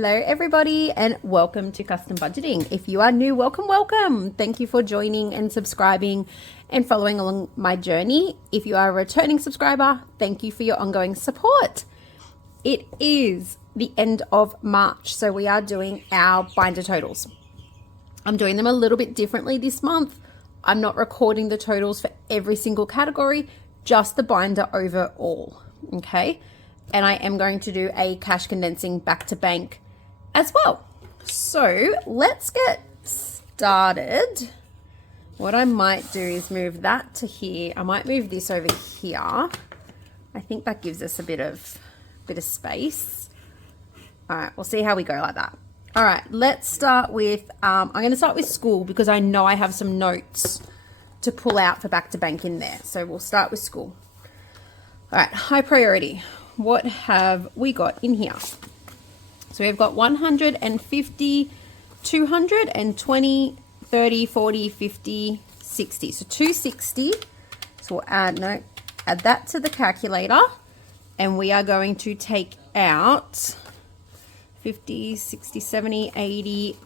Hello everybody and welcome to Custom Budgeting. If you are new, welcome. Thank you for joining and subscribing and following along my journey. If you are a returning subscriber, thank you for your ongoing support. It is the end of March, so we are doing our binder totals. I'm doing them a little bit differently this month. I'm not recording the totals for every single category, just the binder overall, okay? And I am going to do a cash condensing back to bank as well. So let's get started. What I might do is move that to here. I might move this over here. I think that gives us a bit of space. All right, we'll see how we go like that. All right, let's start with, I'm going to start with school because I know I have some notes to pull out for back to bank in there. So we'll start with school. All right, high priority. What have we got in here? So we've got 150, 200, and 20, 30, 40, 50, 60. So 260. So we'll add that to the calculator. And we are going to take out 50, 60, 70, 80,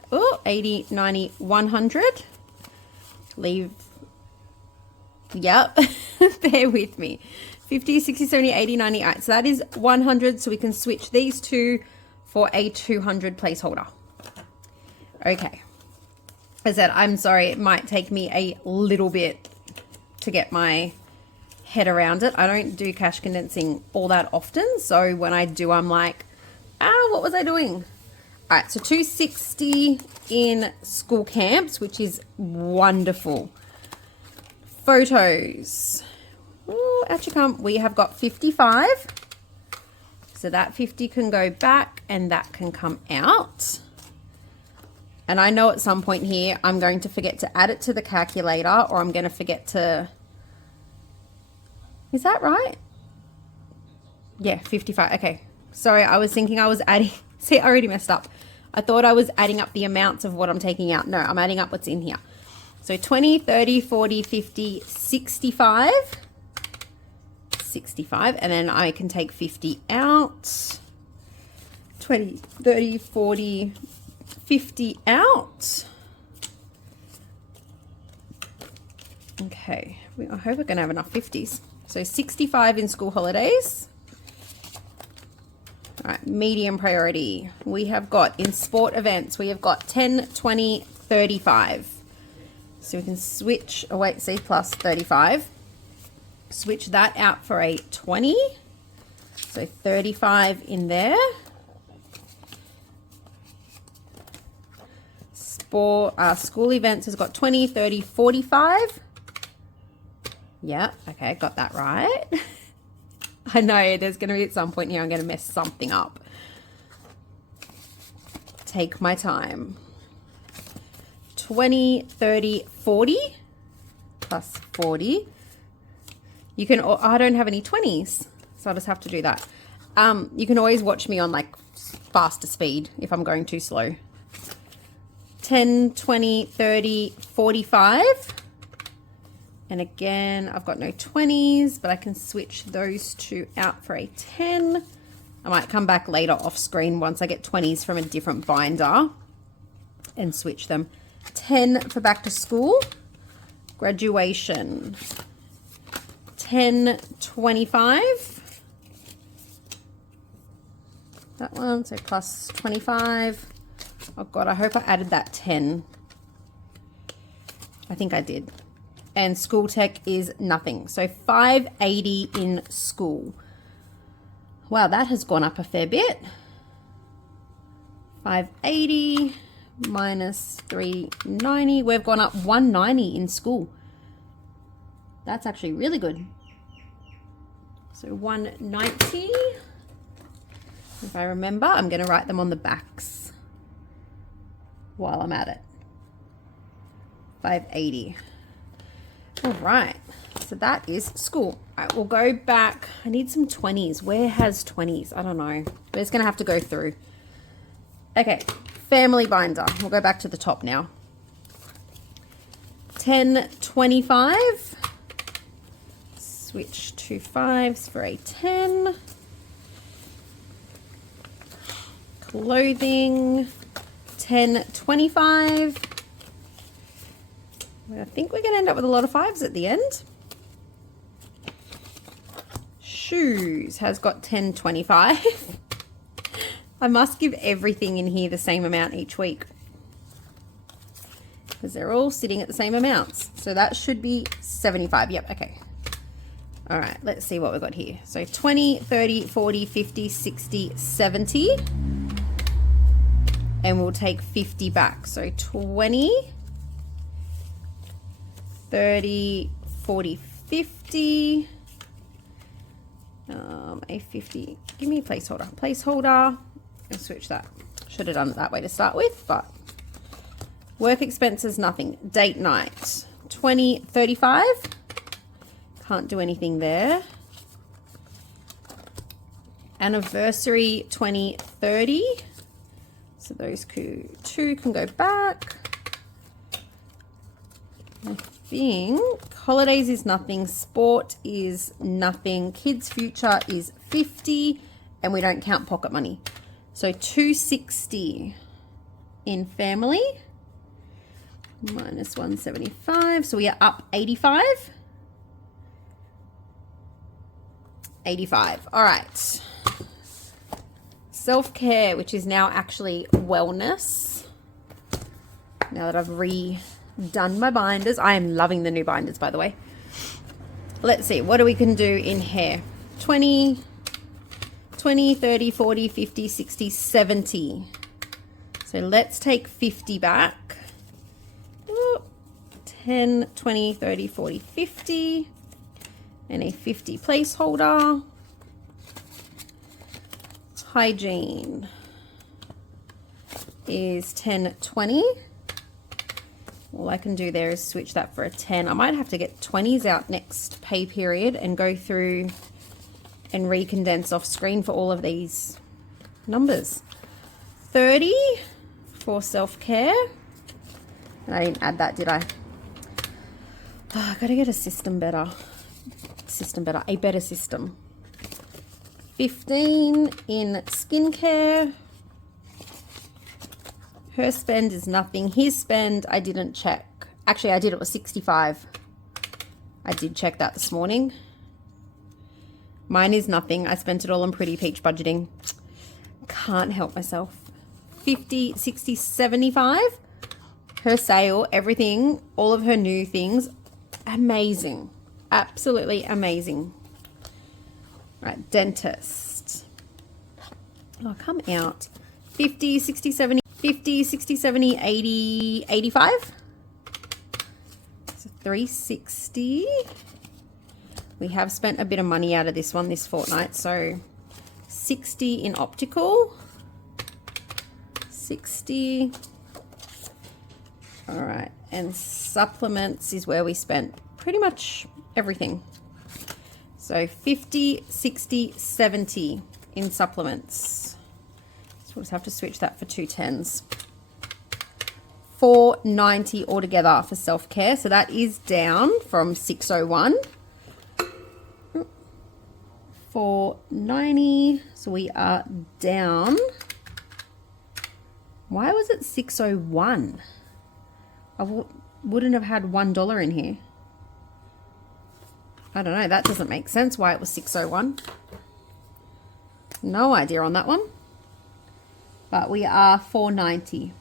80, 90, 100. Leave. Yep. Bear with me. 50, 60, 70, 80, 90, so that is 100. So we can switch these two for a 200 placeholder. Okay. As I said, I'm sorry, it might take me a little bit to get my head around it. I don't do cash condensing all that often. So when I do, I'm like, what was I doing? All right, so 260 in school camps, which is wonderful. Photos. Ooh, out you come. We have got 55. So that 50 can go back and that can come out. And I know at some point here, I'm going to forget to add it to the calculator, or I'm going to forget to, is that right? Yeah, 55. Okay. Sorry, I was thinking I was adding, see, I already messed up. I thought I was adding up the amounts of what I'm taking out. No, I'm adding up what's in here. So 20, 30, 40, 50, 65. 65, and then I can take 50 out. 20, 30, 40, 50 out. Okay, I hope we're going to have enough 50s. So 65 in school holidays. All right, medium priority. We have got in sport events, we have got 10, 20, 35. So we can switch, C plus 35. Switch that out for a 20. So 35 in there. School events has got 20, 30, 45. Yeah, okay, got that right. I know there's going to be at some point here I'm going to mess something up. Take my time. 20, 30, 40 plus 40. You can, I don't have any 20s, so I'll just have to do that. You can always watch me on like faster speed if I'm going too slow. 10, 20, 30, 45. And again, I've got no 20s, but I can switch those two out for a 10. I might come back later off screen once I get 20s from a different binder and switch them. 10 for back to school. Graduation. 10, 25. That one, so plus 25. Oh God, I hope I added that 10. I think I did. And school tech is nothing. So 580 in school. Wow, that has gone up a fair bit. 580 minus 390. We've gone up 190 in school. That's actually really good. So 190. If I remember, I'm going to write them on the backs while I'm at it. 580. All right. So that is school. All right, we'll go back. I need some 20s. Where has 20s? I don't know. We're just going to have to go through. Okay. Family binder. We'll go back to the top now. 10, 25. Switch to 5s for a 10. Clothing, $10.25. I think we're going to end up with a lot of 5s at the end. Shoes has got $10.25. I must give everything in here the same amount each week, because they're all sitting at the same amounts. So that should be 75. Yep, okay. All right, let's see what we've got here. So 20, 30, 40, 50, 60, 70. And we'll take 50 back. So 20, 30, 40, 50. A 50. Give me a placeholder. Placeholder. I'll switch that. Should have done it that way to start with, but work expenses, nothing. Date night, 20, 35. Can't do anything there. Anniversary, 20, 30. So those two can go back. I think holidays is nothing. Sport is nothing. Kids future is 50, and we don't count pocket money. So 260 in family minus 175. So we are up 85. 85. All right. Self-care, which is now actually wellness. Now that I've redone my binders. I am loving the new binders, by the way. Let's see. What we can do in hair? 20, 30, 40, 50, 60, 70. So let's take 50 back. Ooh, 10, 20, 30, 40, 50. And a 50 placeholder. Hygiene is 10, 20. All I can do there is switch that for a 10. I might have to get 20s out next pay period and go through and recondense off screen for all of these numbers. 30 for self-care. I didn't add that, did I? Oh, I gotta get a better system. 15 in skincare. Her spend is nothing. His spend, I didn't check. Actually, I did. It was 65. I did check that this morning. Mine is nothing. I spent it all on Pretty Peach budgeting. Can't help myself. 50, 60, 75. Her sale, everything, all of her new things, amazing. Absolutely amazing. Right, dentist. Oh, come out. 50, 60, 70, 50, 60, 70, 80, 85. So 360. We have spent a bit of money out of this one this fortnight. So 60 in optical. 60. All right. And supplements is where we spent pretty much everything. So 50, 60, 70 in supplements. So we'll just have to switch that for 2 10s. 490 altogether for self-care. So that is down from 601. 490. So we are down. Why was it 601? I wouldn't have had $1 in here. I don't know. That doesn't make sense why it was 601. No idea on that one. But we are 490,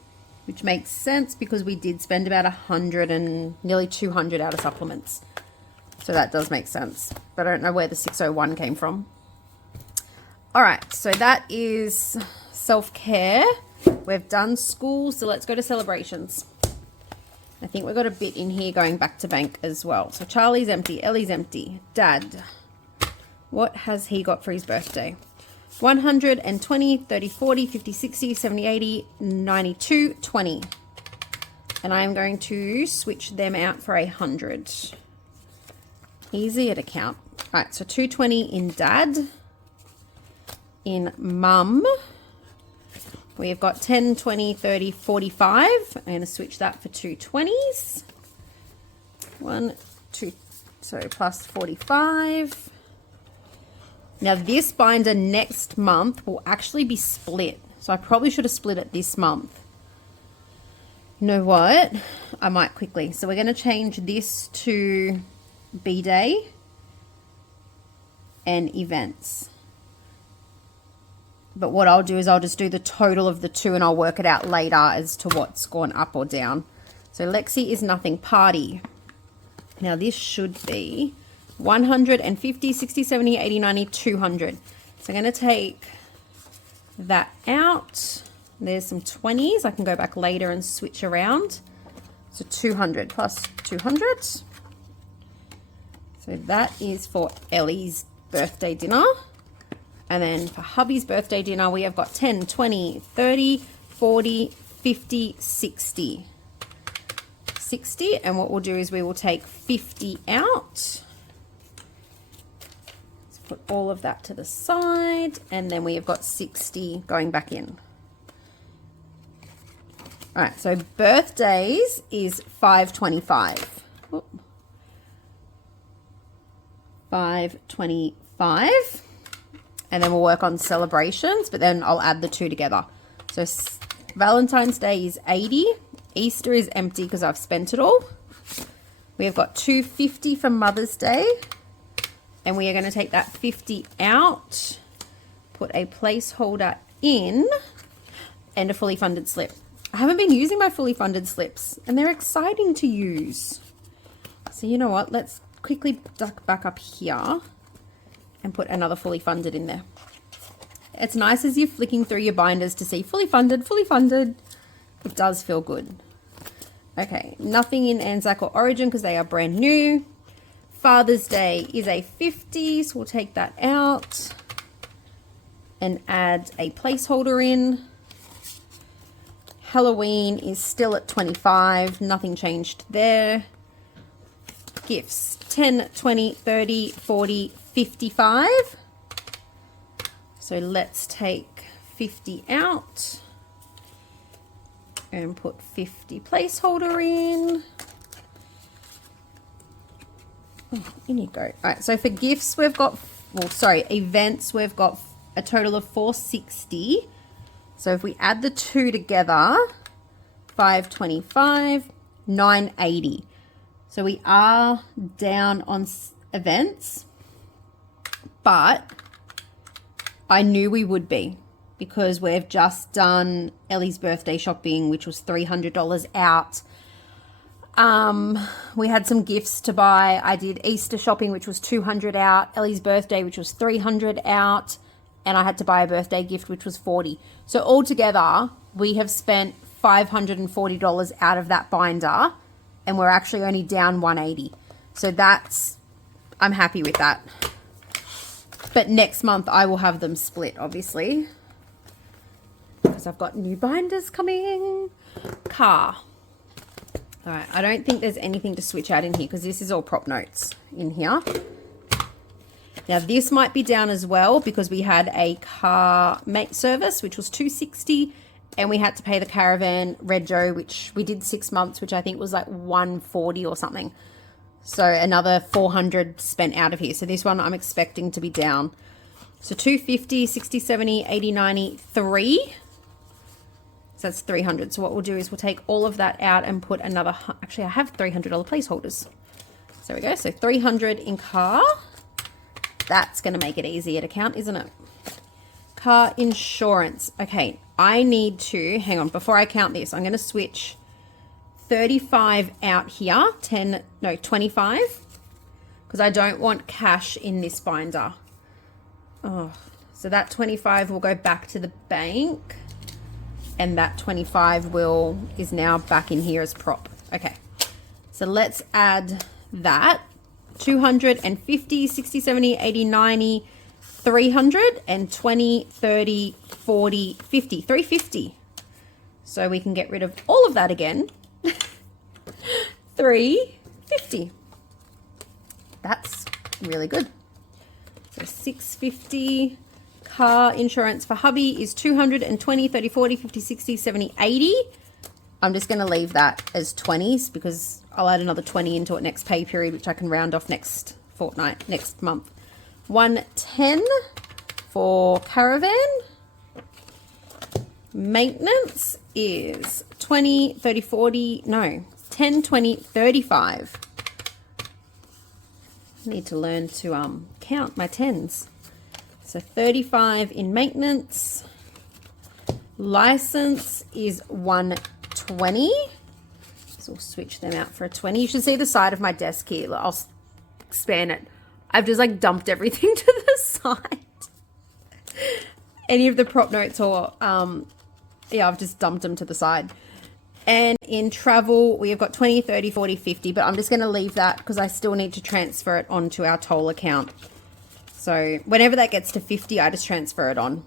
which makes sense because we did spend about 100 and nearly 200 out of supplements. So that does make sense. But I don't know where the 601 came from. All right. So that is self-care. We've done school. So let's go to celebrations. I think we've got a bit in here going back to bank as well. So Charlie's empty. Ellie's empty. Dad, what has he got for his birthday? 120, 30, 40, 50, 60, 70, 80, 92, 20. And I am going to switch them out for 100. Easier to count. All right, so 220 in Dad. In Mum, we have got 10, 20, 30, 45. I'm going to switch that for 2 20s. 1, 2, so plus 45. Now this binder next month will actually be split. So I probably should have split it this month. You know what? I might quickly. So we're going to change this to B-Day and events. But what I'll do is I'll just do the total of the two and I'll work it out later as to what's gone up or down. So Lexi is nothing party. Now this should be 150, 60, 70, 80, 90, 200. So I'm going to take that out. There's some 20s. I can go back later and switch around. So 200 plus 200. So that is for Ellie's birthday dinner. And then for hubby's birthday dinner, we have got 10, 20, 30, 40, 50, 60. 60. And what we'll do is we will take 50 out. Let's put all of that to the side. And then we have got 60 going back in. All right, so birthdays is 525. 525. And then we'll work on celebrations, but then I'll add the two together. So Valentine's Day is 80. Easter is empty because I've spent it all. We have got 250 for Mother's Day. And we are going to take that 50 out, put a placeholder in, and a fully funded slip. I haven't been using my fully funded slips, and they're exciting to use. So you know what? Let's quickly duck back up here and put another fully funded in there. It's nice as you're flicking through your binders to see fully funded, fully funded. It does feel good. Okay, nothing in Anzac or Origin because they are brand new. Father's Day is a 50, so we'll take that out and add a placeholder in. Halloween is still at 25, nothing changed there. Gifts, 10, 20, 30, 40, 55. So let's take 50 out and put 50 placeholder in. Oh, in you go. All right, so for gifts we've got, events we've got a total of 460. So if we add the two together, 525, 980. So we are down on events, but I knew we would be because we've just done Ellie's birthday shopping, which was $300 out. We had some gifts to buy. I did Easter shopping, which was $200 out. Ellie's birthday, which was $300 out. And I had to buy a birthday gift, which was $40. So altogether, we have spent $540 out of that binder, and we're actually only down $180. So I'm happy with that. But next month, I will have them split, obviously, because I've got new binders coming. Car. All right, I don't think there's anything to switch out in here because this is all prop notes in here. Now this might be down as well because we had a car mate service, which was $260, and we had to pay the caravan rego, which we did 6 months, which I think was like $140 or something. So another $400 spent out of here. So this one I'm expecting to be down. So 250, 60, 70, 80, 90, 3. So that's 300. So what we'll do is we'll take all of that out and put another, actually I have $300 placeholders. So there we go. So 300 in car. That's going to make it easier to count, isn't it? Car insurance. Okay, I need to, hang on, before I count this, I'm going to switch 35 out here, 25, because I don't want cash in this binder. Oh, so that 25 will go back to the bank, and that 25 is now back in here as prop. Okay, so let's add that. 250, 60, 70, 80, 90, 300, and 20, 30, 40, 50, 350. So we can get rid of all of that again. 350. That's really good. So 650. Car insurance for hubby is 220, 30, 40, 50, 60, 70, 80. I'm just going to leave that as 20s because I'll add another 20 into it next pay period, which I can round off next month. 110 for caravan. Maintenance is 20, 30, 40, no, 10, 20, 35. I need to learn to count my tens. So 35 in maintenance. License is 120. So we'll switch them out for a 20. You should see the side of my desk here. I'll expand it. I've just like dumped everything to the side. Any of the prop notes or yeah, I've just dumped them to the side. And in travel, we have got 20, 30, 40, 50, but I'm just going to leave that because I still need to transfer it onto our toll account. So whenever that gets to 50, I just transfer it on.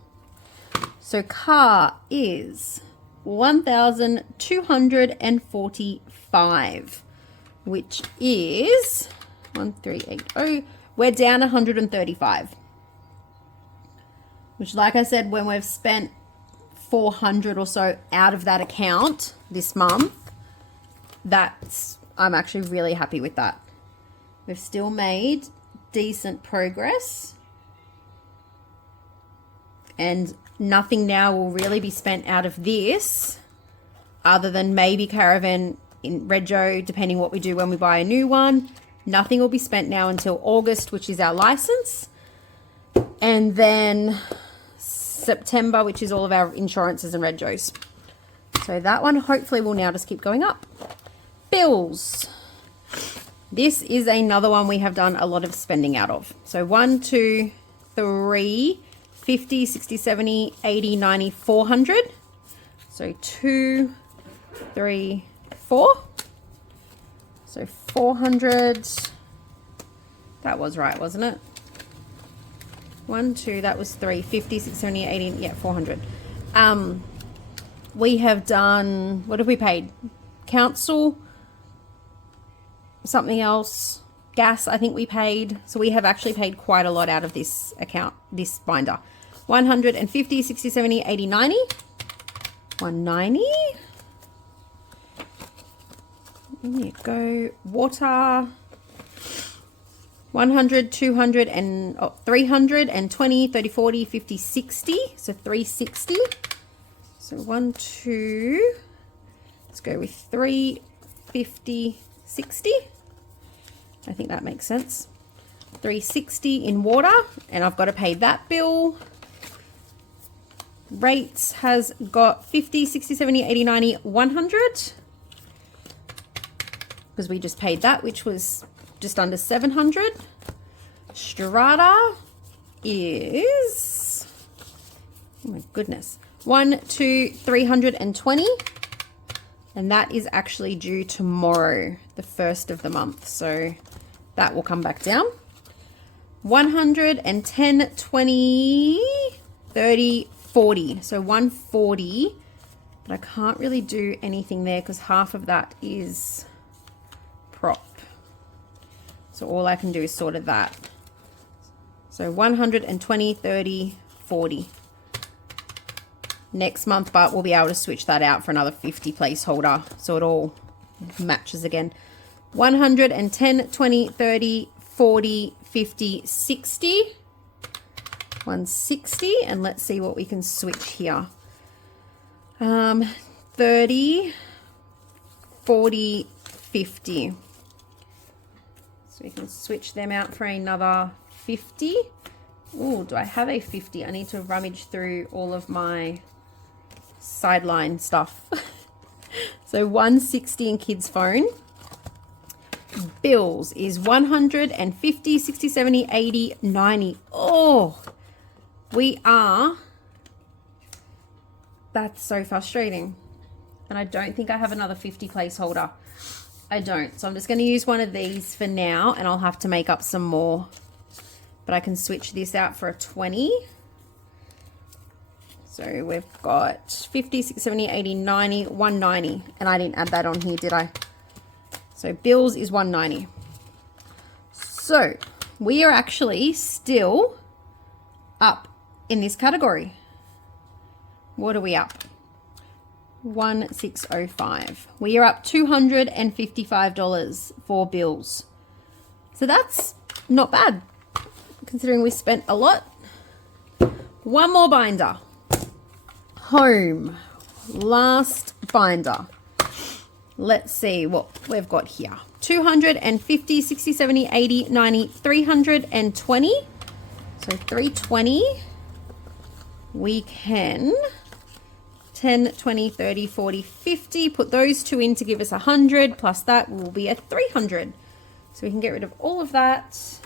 So car is 1,245, which is 1380. We're down 135. Which, like I said, when we've spent 400 or so out of that account this month, I'm actually really happy with that. We've still made decent progress, and nothing now will really be spent out of this other than maybe caravan in Rego, depending what we do when we buy a new one. Nothing will be spent now until August, which is our license, and then September, which is all of our insurances and regos. So that one hopefully will now just keep going up. Bills. This is another one we have done a lot of spending out of. So 1, 2, 3, 50, 60, 70, 80, 90, 400. So 2, 3, 4. So 400. That was right, wasn't it? 1, 2, that was 3, 50, 60, 70, 80, yeah, 400. We have done, what have we paid? Council, something else, gas, I think we paid. So we have actually paid quite a lot out of this account, this binder. 150, 60, 70, 80, 90. 190. There you go. Water. 100, 200, and 300, and 20, 30, 40, 50, 60. So 360. So 1, 2. Let's go with 3, 50, 60. I think that makes sense. 360 in water, and I've got to pay that bill. Rates has got 50, 60, 70, 80, 90, 100. Because we just paid that, which was just under 700. Strata is, oh my goodness, 1, 2, 320. And that is actually due tomorrow, the 1st of the month. So that will come back down. 110, 20, 30, 40. So 140. But I can't really do anything there because half of that is prop. So all I can do is sort of that. So 120, 30, 40. Next month, but we'll be able to switch that out for another 50 placeholder. So it all matches again. 110, 20, 30, 40, 50, 60. 160. And let's see what we can switch here. 30, 40, 50. So we can switch them out for another 50. Oh, do I have a 50? I need to rummage through all of my sideline stuff. So 160 in kids' phone. Bills is 150, 60, 70, 80, 90. Oh, we are. That's so frustrating. And I don't think I have another 50 placeholder. I don't. So I'm just going to use one of these for now, and I'll have to make up some more. But I can switch this out for a 20. So we've got 50, 60, 70, 80, 90, 190. And I didn't add that on here, did I? So bills is 190. So we are actually still up in this category. What are we up? 1605. We are up $255 for bills. So that's not bad, considering we spent a lot. One more binder. Home, last binder. Let's see what we've got here. 250, 60, 70, 80, 90, 320. So 320. We can 10, 20, 30, 40, 50. Put those two in to give us 100. Plus that will be a 300. So we can get rid of all of that.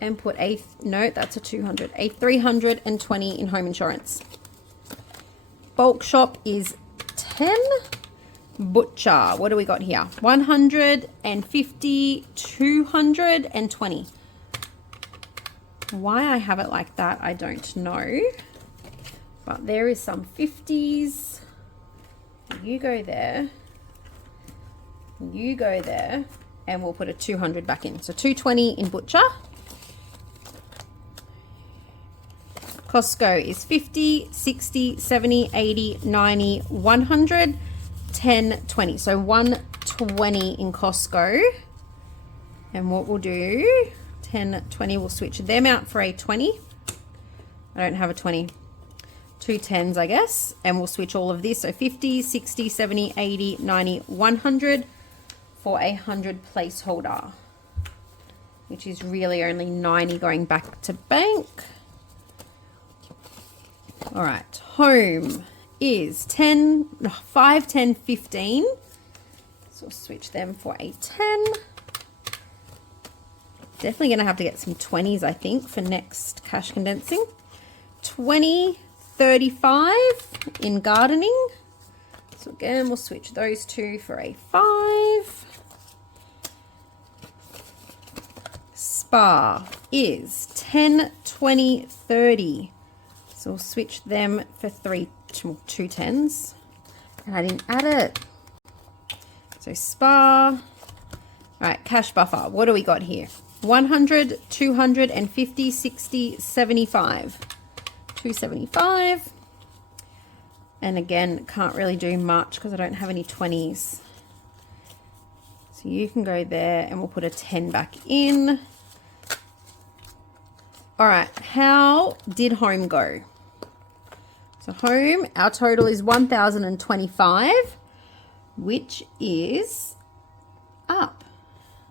And put a, no, that's a 200. A 320 in home insurance. Bulk shop is 10. Butcher, what do we got here? 150, 220. Why I have it like that, I don't know. But there is some 50s. You go there. You go there. And we'll put a 200 back in. So 220 in Butcher. Costco is 50, 60, 70, 80, 90, 100, 10, 20. So 120 in Costco. And what we'll do, 10, 20, we'll switch them out for a 20. I don't have a 20. 2 10s, I guess. And we'll switch all of this. So 50, 60, 70, 80, 90, 100 for a 100 placeholder, which is really only 90 going back to bank. All right, home is 10, 5, 10, 15. So we'll switch them for a 10. Definitely going to have to get some 20s, I think, for next cash condensing. 20, 35 in gardening. So again, we'll switch those two for a 5. Spa is 10, 20, 30. So we'll switch them for 2 10s. And I didn't add it. So spa. All right, cash buffer. What do we got here? 100, 250, 60, 75. 275. And again, can't really do much because I don't have any 20s. So you can go there and we'll put a 10 back in. All right, how did home go? So home, our total is 1,025, which is up.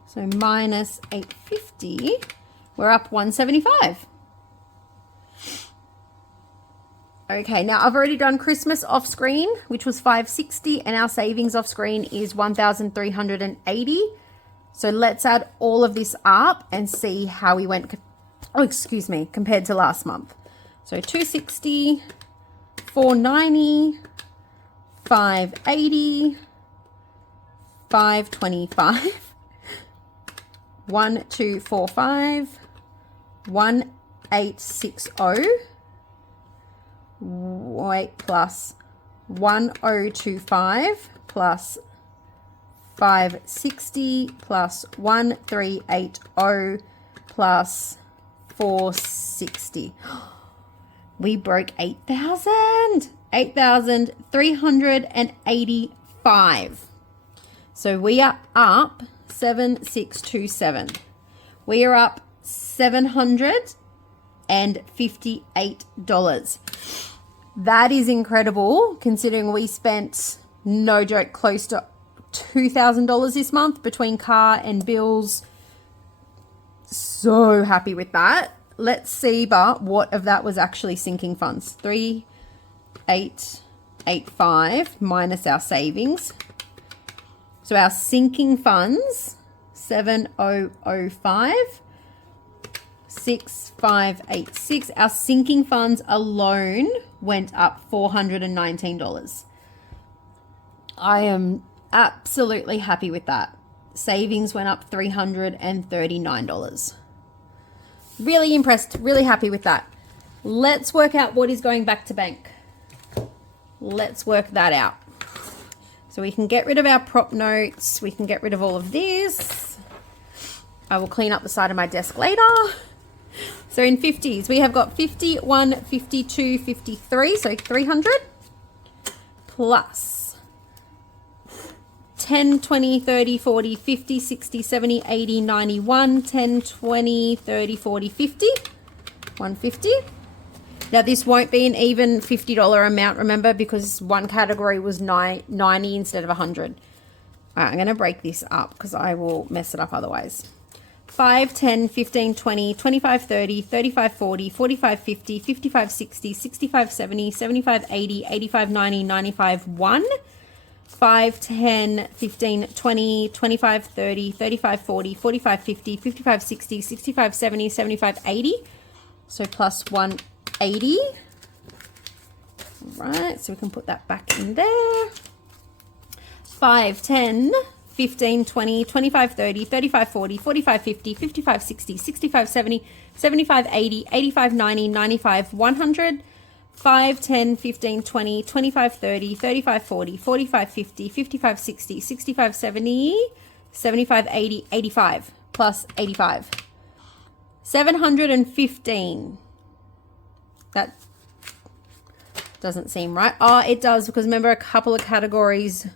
So minus 850, we're up 175. Okay, now I've already done Christmas off screen, which was 560, and our savings off screen is 1,380. So let's add all of this up and see how we went, compared to last month. So 260, 490, 580, 525, 1245, 1860. Wait, plus 1025 plus 560 plus 1380 plus 460. We broke 8,000. 8,385. So we are up 7627. We are up $758. That is incredible considering we spent, no joke, close to $2,000 this month between car and bills. So happy with that. Let's see, but what of that was actually sinking funds? 3,885 minus our savings. So our sinking funds, 7,005, 6,586. Our sinking funds alone went up $419. I am absolutely happy with that. Savings went up $339. Really impressed, really happy with that. Let's work out what is going back to bank. Let's work that out. So we can get rid of our prop notes. We can get rid of all of this. I will clean up the side of my desk later. So in 50s, we have got 51, 52, 53, so 300 plus 10, 20, 30, 40, 50, 60, 70, 80, 91, 10, 20, 30, 40, 50, 150. Now, this won't be an even $50 amount, remember, because one category was 90 instead of 100. All right, I'm going to break this up because I will mess it up otherwise. 5, 10, 15, 20, 25, 30, 35, 40, 45, 50, 55, 60, 65, 70, 75, 80, 85, 90, 95, 1. 5, 10, 15, 20, 25, 30, 35, 40, 45, 50, 55, 60, 65, 70, 75, 80. So plus 180. All right, so we can put that back in there. 5, 10, 15, 20, 25, 30, 35, 40, 45, 50, 55, 60, 65, 70, 75, 80, 85, 90, 95, 100. 5, 10, 15, 20, 25, 30, 35, 40, 45, 50, 55, 60, 65, 70, 75, 80, 85, plus 85. 715. That doesn't seem right. Oh, it does, because remember a couple of categories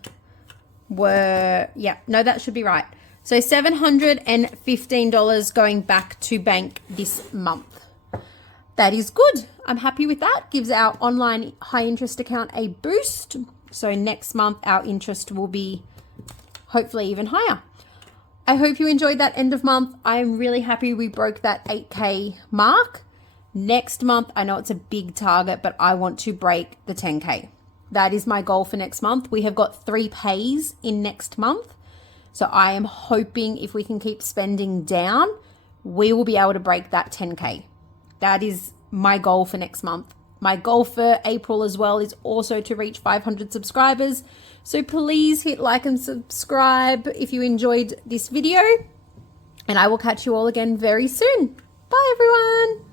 were, yeah, no, that should be right. So $715 going back to bank this month. That is good. I'm happy with that. Gives our online high interest account a boost. So next month, our interest will be hopefully even higher. I hope you enjoyed that end of month. I'm really happy we broke that 8K mark. Next month, I know it's a big target, but I want to break the 10K. That is my goal for next month. We have got 3 pays in next month. So I am hoping if we can keep spending down, we will be able to break that 10K. That is my goal for next month. My goal for April as well is also to reach 500 subscribers. So please hit like and subscribe if you enjoyed this video. And I will catch you all again very soon. Bye, everyone.